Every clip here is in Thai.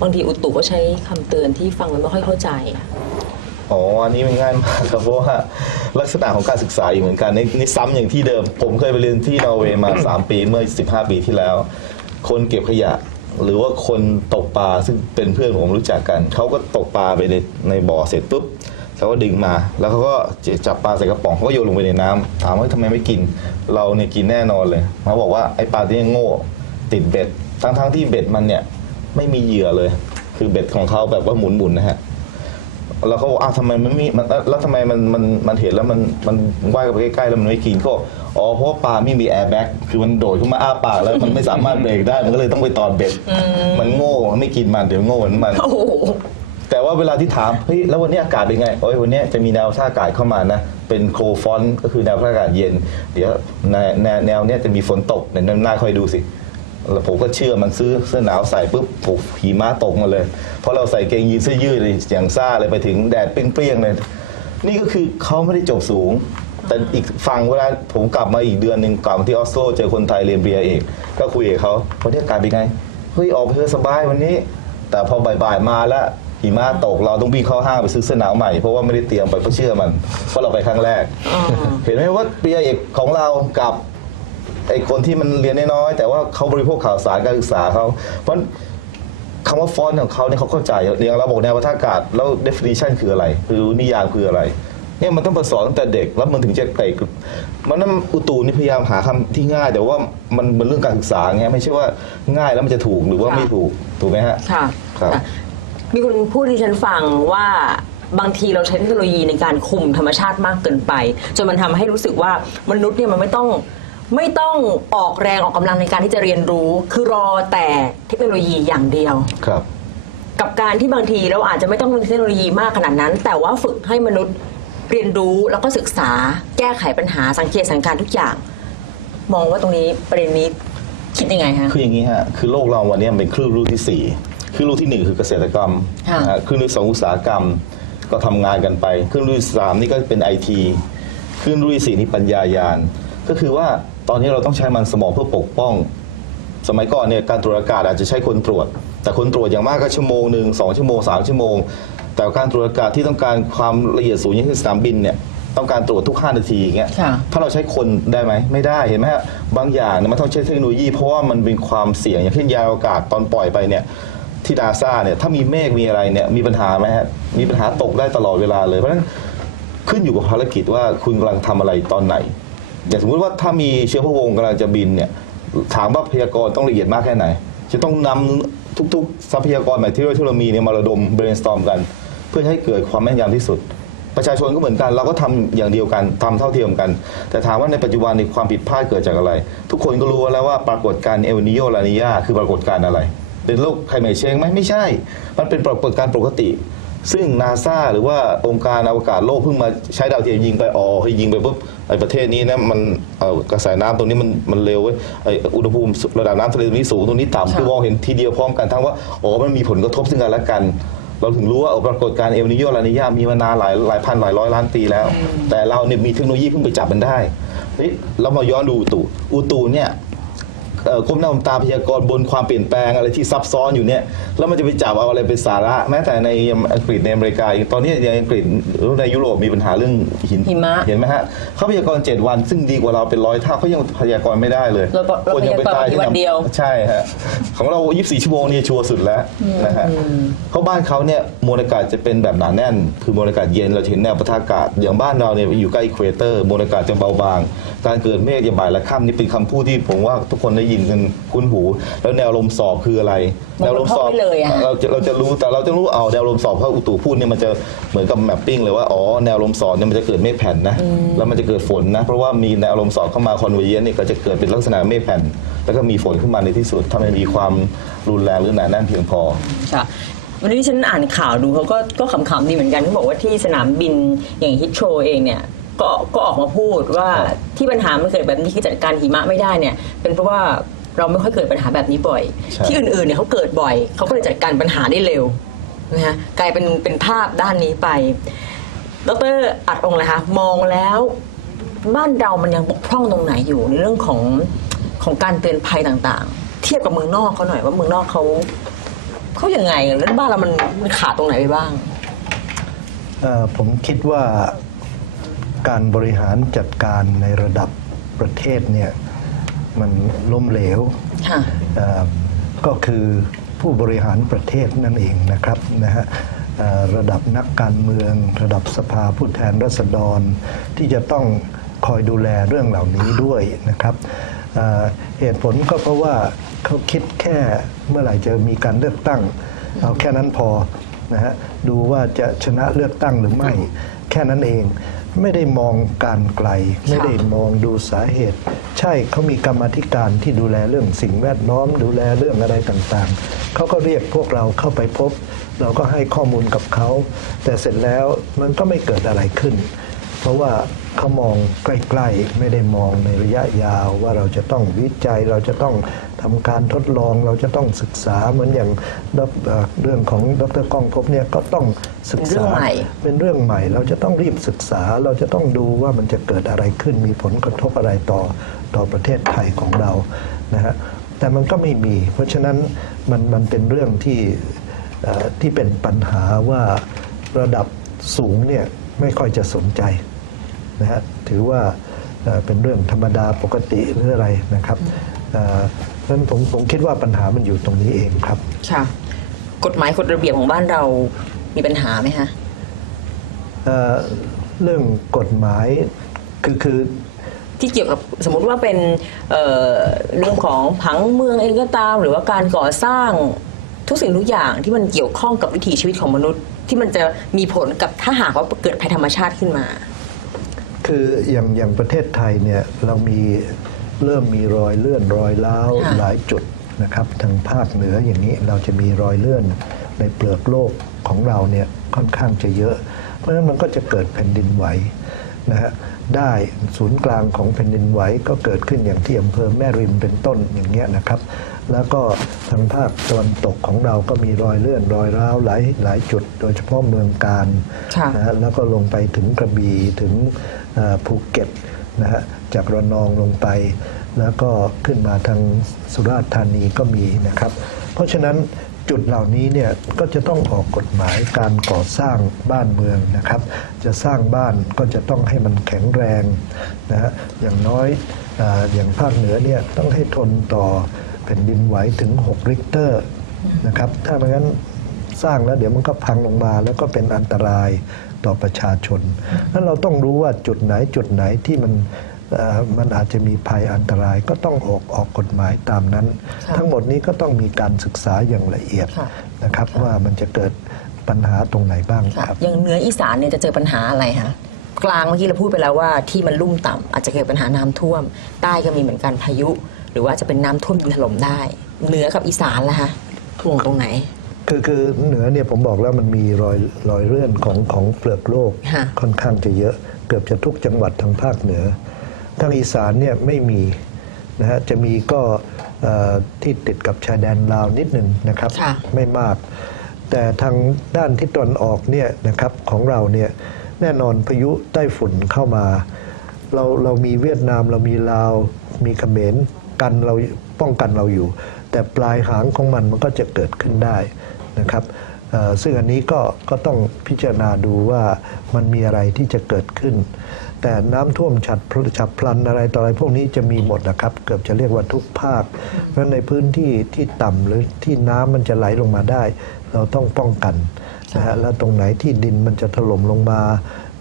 บางทีอุตุก็ใช้คำเตือนที่ฟังแล้วไม่ค่อยเข้าใจอะอ๋อ อันนี้มันง่ายมากครับเพราะว่าลักษณะของการศึกษาอีกเหมือนกันนี่นี่ซ้ำอย่างที่เดิม ผมเคยไปเรียนที่นอร์เวย์มา 3 ปีเมื่อ 15 ปีที่แล้ว คนเก็บขยะ หรือว่าคนตกปลาซึ่งเป็นเพื่อนผมรู้จักกัน เขาก็ตกปลาไปในในบ่อเสร็จปุ๊บเขาก็ดึงมา แล้วเขาก็จับปลาใส่กระป๋องเขาก็โยนลงไปในน้ำถามว่าทำไมไม่กิน เราเนี่ยกินแน่นอนเลยเขาบอกว่าไอ้ปลาที่โง่ติดเบ็ดทั้งทั้งๆที่เบ็ดมันเนี่ย ไม่มีเหยื่อเลย คือเบ็ดของเขาแบบว่าหมุนๆนะฮะแล้วเขาบอกอ้าวทำไมมันไม่มันแล้วแล้วทำไมมันมันมันเห็นแล้วมันมันว่ายกันไปใกล้ๆแล้วมันไม่กินก็อ๋อเพราะว่าปลาไม่มีแอร์แบ็กคือมันโดดขึ้นมาอ้าปากแล้วมันไม่สามารถเบรกได้มันก็เลยต้องไปตอดเบ็ดมันโง่มันไม่กินมันเดี๋ยวโง่เหมือนมันโอ้โหแต่ว่าเวลาที่ถามเฮ้ยแล้ววันนี้อากาศเป็นไงโอ้ยวันนี้จะมีแนวท่าอากาศเข้ามานะ เป็นโคฟอนต์ก็คือแนวท่าอากาศเย็น เดี๋ยวแนวแนวแนวเนี้ยจะมีฝนตกในนั้นหน้าคอยดูสิ แล้วผมก็เชื่อมันซื้อเสื้อหนาวใส่ปุ๊บผมหิมะตกมาเลยเพราะเราใส่เกงยีนเสื้อยืดเลยอย่างซ่าเลยไปถึงแดดเปรี้ยงๆเลย นี่ก็คือเขาไม่ได้จบสูง แต่อีกฝั่งเวลาผมกลับมาอีกเดือนหนึ่งกลับมาที่ออสโลเจอคนไทยเรียนเบียร์เอกก็คุยกับเขาวันนี้อากาศเป็นไงเฮ้ยออกไปเถอะสบายวันนี้ แต่พอบ่ายๆมาแล้วหิมะตกเราต้องวิ่งเข้าห้างไปซื้อเสื้อหนาวใหม่เพราะว่าไม่ได้เตรียมไปเพราะเชื่อมันเพราะเราไปครั้งแรกอ่าเห็นไหมว่าเบียร์เอกของเรากับ ไอ้คนที่มันเรียนน้อยๆแต่ว่าเขาบริโภคข่าวสารการศึกษาเขาเพราะคำว่าฟอนต์ของเขาเนี่ยเขาเข้าใจอย่างเราบอกแนววัฒนากาศแล้ว definition คืออะไร คือนิยามคืออะไรเนี่ยมันต้องมาสอนตั้งแต่เด็กแล้วมันถึงจะเตะมันนั่นอุตูนี่พยายามหาคำที่ง่าย แต่ว่ามันเป็นเรื่องการศึกษาไงไม่ใช่ว่าง่ายแล้วมันจะถูกหรือว่าค่ะไม่ถูกถูกไหมฮะค่ะครับอะมีคนพูดที่ฉันฟังว่าบางทีเราใช้เทคโนโลยีในการคุมธรรมชาติมากเกินไป จนมันทำให้รู้สึกว่ามนุษย์เนี่ยมันไม่ต้อง ไม่ต้องออกแรงออกกำลังในการที่จะเรียนรู้ คือรอแต่เทคโนโลยีอย่างเดียว ครับ กับการที่บางทีเราอาจจะไม่ต้องมีเทคโนโลยีมากขนาดนั้น แต่ว่าฝึกให้มนุษย์เรียนรู้แล้วก็ศึกษาแก้ไขปัญหาสังเกตสังการทุกอย่าง มองว่าตรงนี้ประเด็นนี้คิดยังไงฮะคืออย่างนี้ฮะ คือโลกเราวันนี้มันเป็นคลื่นลูกที่สี่คลื่นลูกที่หนึ่งคือเกษตรกรรมค่ะ นะฮะคลื่นลูกที่สองอุตสาหกรรม ก็ทำงานกันไป คลื่นลูกที่สามนี่ก็เป็นไอที คลื่นลูกที่สี่นี่ปัญญายาน ก็คือว่า ตอนนี้เราต้องใช้มันสมองเพื่อปกป้อง สมัยก่อนเนี่ยการตรวจอากาศอาจจะใช้คนตรวจ แต่คนตรวจอย่างมากก็ชั่วโมงหนึ่งสองชั่วโมงสามชั่วโมง แต่การตรวจอากาศที่ต้องการความละเอียดสูงอย่างเช่นสนามบินเนี่ยต้องการตรวจทุก 5 นาทีอย่างเงี้ย ค่ะถ้าเราใช้คนได้ไหม ไม่ได้ เห็นไหมฮะบางอย่างเนี่ยมันต้องใช้เทคโนโลยี เพราะว่ามันเป็นความเสี่ยง อย่างเช่นยานอวกาศตอนปล่อยไปเนี่ย ที่นาซาเนี่ย ถ้ามีเมฆมีอะไรเนี่ย มีปัญหาไหมฮะ มีปัญหาตกได้ตลอดเวลาเลย เพราะฉะนั้นขึ้นอยู่กับภารกิจว่าคุณกำลังทำอะไรตอนไหน อย่างสมมติว่าถ้ามีเชื้อพระวงศ์กำลังจะบินเนี่ยถามว่าพยากรณ์ต้องละเอียดมากแค่ไหน จะต้องนำทุกๆ ทรัพยากรแบบที่เราที่เรามีเนี่ยมาระดม brainstorm กัน เพื่อให้เกิดความแม่นยำที่สุด ประชาชนก็เหมือนกันเราก็ทำอย่างเดียวกันทำเท่าเทียมกัน แต่ถามว่าในปัจจุบันในความผิดพลาดเกิดจากอะไร ทุกคนก็รู้แล้วว่าปรากฏการณ์เอลนิโยลานิยาคือปรากฏการณ์อะไร เป็นโรคไคลเมทเชงไหมไม่ใช่ มันเป็นปรากฏการณ์ปกติ ซึ่งนาซาหรือว่าองค์การอวกาศโลกเพิ่งมาใช้ดาวเทียมยิงไปอ๋อให้ยิงไปปุ๊บไอ้ประเทศนี้นะมันกระแสน้ำตรงนี้มันมันเร็วเว้ยไอ้อุณหภูมิระดับน้ำทะเลตรงนี้สูงตรงนี้ต่ำคือมองเห็นทีเดียวพร้อมกันทั้งว่าอ๋อมันมีผลกระทบซึ่งกันและกัน เราถึงรู้ว่าปรากฏการณ์เอลนิโยลานิยามีมานานหลายหลายพันหลายร้อยล้านปีแล้ว แต่เราเนี่ยมีเทคโนโลยีเพิ่งไปจับมันได้เฮ้ยเรามาย้อนดูอุตุอุตุเนี่ย เอ่อก้มหน้าก้มตาพยากรณ์บนความเปลี่ยนแปลงอะไรที่ซับซ้อนอยู่เนี่ยแล้วมันจะไปจับเอาอะไรเป็นสาระ แม้แต่ในอังกฤษในอเมริกาตอนนี้อย่างอังกฤษหรือในยุโรปมีปัญหาเรื่องหินหิมะเห็นไหมฮะเขาพยากรณ์เจ็ดวัน ซึ่งดีกว่าเราเป็นร้อยเท่าเขายังพยากรณ์ไม่ได้เลยเราก็เราคนยังไปตายที่พยากรณ์วันเดียวใช่ฮะของเรา 24 ชั่วโมงเนี่ยชัวร์สุดแล้วนะฮะเพราะบ้านเขาเนี่ยมวลอากาศจะเป็นแบบหนาแน่น คือมวลอากาศเย็นเราจะเห็นแนวปะทะอากาศอย่างบ้านเราเนี่ยอยู่ใกล้อีควอเตอร์มวลอากาศจะเบาบาง การเกิดเมฆอย่างบ่ายและค่ำนี่เป็นคำพูดที่ผมว่าทุกคนได้ยินกันคุ้นหู แล้วแนวลมสอบคืออะไรบางคนแนวลมสอบท่องไม่เลยอะเราจะเราจะรู้แต่เราจะรู้เอาแนวลมสอบเพราะอุตุพูดเนี่ยมันจะเหมือนกับแมปปิ้งเลยว่าอ๋อแนวลมสอบเนี่ยมันจะเกิดเมฆแผ่นนะแล้วมันจะเกิดฝนนะเพราะว่ามีแนวลมสอบเข้ามาคอนเวเยนนี่ก็จะเกิดเป็นลักษณะเมฆแผ่น แล้วก็มีฝนขึ้นมาในที่สุดถ้ามันมีความรุนแรงหรือหนาแน่นเพียงพอค่ะวันนี้ฉันอ่านข่าวดูเขาก็ก็ขำๆดีเหมือนกันเขาบอกว่าที่สนามบินอย่างฮิตโชเองเนี่ย ก็ก็ออกมาพูดว่าครับที่ปัญหามันเกิดแบบนี้คือจัดการหิมะไม่ได้เนี่ย เป็นเพราะว่าเราไม่ค่อยเกิดปัญหาแบบนี้บ่อยที่อื่นๆเนี่ยเขาเกิดบ่อยเขาก็เลยจัดการปัญหาได้เร็วนะฮะกลายเป็นเป็นภาพด้านนี้ไปดรอัดองค์นะคะมองแล้วบ้านเรามันยังบกพร่องตรงไหนอยู่ในเรื่องของของการเตือนภัยต่างๆ เทียบกับเมืองนอกเขาหน่อยว่าเมืองนอกเขาเขายังไงแล้วบ้านเรามันมันขาดตรงไหนไปบ้าง เอ่อผมคิดว่า การบริหารจัดการในระดับประเทศเนี่ยมันล้มเหลวค่ะเอ่อก็คือผู้บริหารประเทศนั่นเองนะครับนะฮะเอ่อระดับนักการเมือง ระดับสภาผู้แทนราษฎร ที่จะต้องคอยดูแลเรื่องเหล่านี้ด้วยนะครับเอ่อเหตุผลก็เพราะว่าเขาคิดแค่เมื่อไหร่จะมีการเลือกตั้ง เอาแค่นั้นพอนะฮะดูว่าจะชนะเลือกตั้งหรือไม่แค่นั้นเอง ไม่ได้มองการไกล ไม่ได้มองดูสาเหตุ ใช่เขามีกรรมธิการที่ดูแลเรื่องสิ่งแวดล้อม ดูแลเรื่องอะไรต่างๆ เขาก็เรียกพวกเราเข้าไปพบ เราก็ให้ข้อมูลกับเขา แต่เสร็จแล้วมันก็ไม่เกิดอะไรขึ้น เพราะว่าเขามองใกล้ๆ ไม่ได้มองในระยะยาวว่าเราจะต้องวิจัยเราจะต้องทำการทดลองเราจะต้องศึกษาเหมือนอย่างดรเอ่อเรื่องของดรก้องพบเนี่ยก็ต้องศึกเป็นเรื่ษาองใหม่เป็นเรื่องใหม่ เราจะต้องรีบศึกษาเราจะต้องดูว่ามันจะเกิดอะไรขึ้นมีผลกระทบอะไรต่อต่อประเทศไทยของเรานะฮะแต่มันก็ไม่มี เพราะฉะนั้นมันมันเป็นเรื่องที่เอ่อที่เป็นปัญหาว่าระดับสูงเนี่ยไม่ค่อยจะสนใจ นะฮะถือว่าเอ่อเป็นเรื่องธรรมดาปกติหรืออะไรนะครับเอ่อเพราะฉะนั้นผมผมคิดว่าปัญหามันอยู่ตรงนี้เองครับ ค่ะ กฎหมายกฎระเบียบของบ้านเรามีปัญหาไหมคะเอ่อเรื่องกฎหมายคือคือที่เกี่ยวกับสมมติว่าเป็นเอ่อเรื่องของผังเมืองเองก็ตาม หรือว่าการก่อสร้างทุกสิ่งทุกอย่างที่มันเกี่ยวข้องกับวิถีชีวิตของมนุษย์ ที่มันจะมีผลกับถ้าหากว่าเกิดภัยธรรมชาติขึ้นมา คืออย่างอย่างประเทศไทยเนี่ยเรามีเริ่มมีรอยเลื่อนรอยร้าวค่ะ หลายจุดนะครับทางภาคเหนืออย่างนี้เราจะมีรอยเลื่อนในเปลือกโลกของเราเนี่ยค่อนข้างจะเยอะ เพราะฉะนั้นมันก็จะเกิดแผ่นดินไหวนะฮะได้ศูนย์กลางของแผ่นดินไหวก็เกิดขึ้นอย่างที่อำเภอแม่ริมเป็นต้นอย่างเงี้ยนะครับ แล้วก็ทางภาคตะวันตกของเราก็มีรอยเลื่อนรอยร้าวหลายหลายจุด โดยเฉพาะเมืองการค่ะ นะฮะแล้วก็ลงไปถึงกระบี่ถึงเอ่อ ภูเก็ตนะฮะจากระนองลงไป แล้วก็ขึ้นมาทางสุราษฎร์ธานีก็มีนะครับ เพราะฉะนั้นจุดเหล่านี้เนี่ยก็จะต้องออกกฎหมายการก่อสร้างบ้านเมืองนะครับ จะสร้างบ้านก็จะต้องให้มันแข็งแรงนะฮะอย่างน้อยอออย่างภาคเหนือเนี่ยต้องให้ทนต่อแผ่นดินไหวถึง 6 ริกเตอร์นะครับ ถ้าไม่งั้น สร้างแล้วเดี๋ยวมันก็พังลงมาแล้วก็เป็นอันตรายต่อประชาชนนั้นเราต้องรู้ว่าจุดไหนจุดไหนที่มันเอ่อมันอาจจะมีภัยอันตรายก็ต้องออกออกกฎหมายตามนั้นค่ะทั้งหมดนี้ก็ต้องมีการศึกษาอย่างละเอียดค่ะนะครับ ว่ามันจะเกิดปัญหาตรงไหนบ้างค่ะครับอย่างเหนืออีสานเนี่ยจะเจอปัญหาอะไรคะกลางเมื่อกี้เราพูดไปแล้วว่าที่มันลุ่มต่ำอาจจะเกิดปัญหาน้ำท่วม ใต้ก็มีเหมือนกันพายุ หรือว่าจะเป็นน้ำท่วมดินถล่มได้ เหนือกับอีสานล่ะคะถ่วงตรงไหน คือคือเหนือเนี่ยผมบอกแล้วมันมีรอยรอยเลื่อนของของเปลือกโลกค่ะ ค่อนข้างจะเยอะ เกือบจะทุกจังหวัดทางภาคเหนือ ทางอีสานเนี่ยไม่มีนะฮะจะมีก็เอ่อที่ติดกับชายแดนลาวนิดหนึ่งนะครับ ค่ะ ไม่มาก แต่ทางด้านทิศตะวันออกเนี่ยนะครับของเราเนี่ยแน่นอนพายุใต้ฝุ่นเข้ามา เราเรามีเวียดนามเรามีลาว มีเขมรกันเราป้องกันเราอยู่ แต่ปลายหางของมันมันก็จะเกิดขึ้นได้ นะครับเอ่อซึ่งอันนี้ก็ก็ต้องพิจารณาดูว่ามันมีอะไรที่จะเกิดขึ้น แต่น้ำท่วมฉับพลฉับพลันอะไรต่ออะไรพวกนี้จะมีหมดนะครับ เกือบจะเรียกว่าทุกภาคเพราะฉะนั้นในพื้นที่ที่ต่ำหรือที่น้ำมันจะไหลลงมาได้ เราต้องป้องกันนะฮะแล้วตรงไหนที่ดินมันจะถล่มลงมา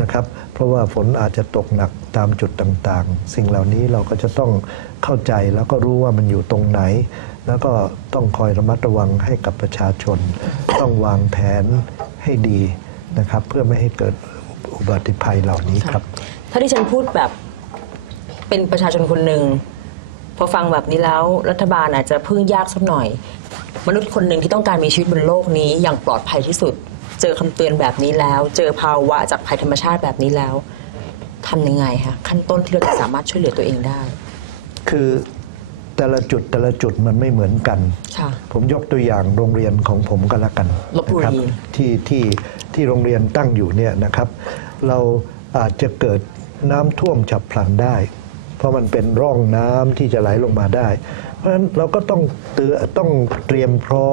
นะครับ เพราะว่าฝนอาจจะตกหนักตามจุดต่างๆ สิ่งเหล่านี้เราก็จะต้องเข้าใจแล้วก็รู้ว่ามันอยู่ตรงไหน แล้วก็ต้องคอยระมัดระวังให้กับประชาชน ต้องวางแผนให้ดีนะครับ เพื่อไม่ให้เกิดอุบัติภัยเหล่านี้ครับ ถ้าที่ฉันพูดแบบเป็นประชาชนคนหนึ่งพอฟังแบบนี้แล้วรัฐบาลอาจจะพึ่งยากสักหน่อย มนุษย์คนหนึ่งที่ต้องการมีชีวิตบนโลกนี้อย่างปลอดภัยที่สุด เจอคำเตือนแบบนี้แล้ว เจอภาวะจากภัยธรรมชาติแบบนี้แล้วทำยังไงคะขั้นต้นที่เราจะสามารถช่วยเหลือตัวเองได้ คือ แต่ละจุดแต่ละจุดมันไม่เหมือนกัน ค่ะ ผมยกตัวอย่างโรงเรียนของผมก็แล้วกันลพบุรี นะครับที่ที่ที่โรงเรียนตั้งอยู่เนี่ยนะครับ เราอาจจะเกิดน้ำท่วมฉับพลันได้ เพราะมันเป็นร่องน้ำที่จะไหลลงมาได้ เพราะฉะนั้นเราก็ต้องเตือต้องเตรียมพร้อม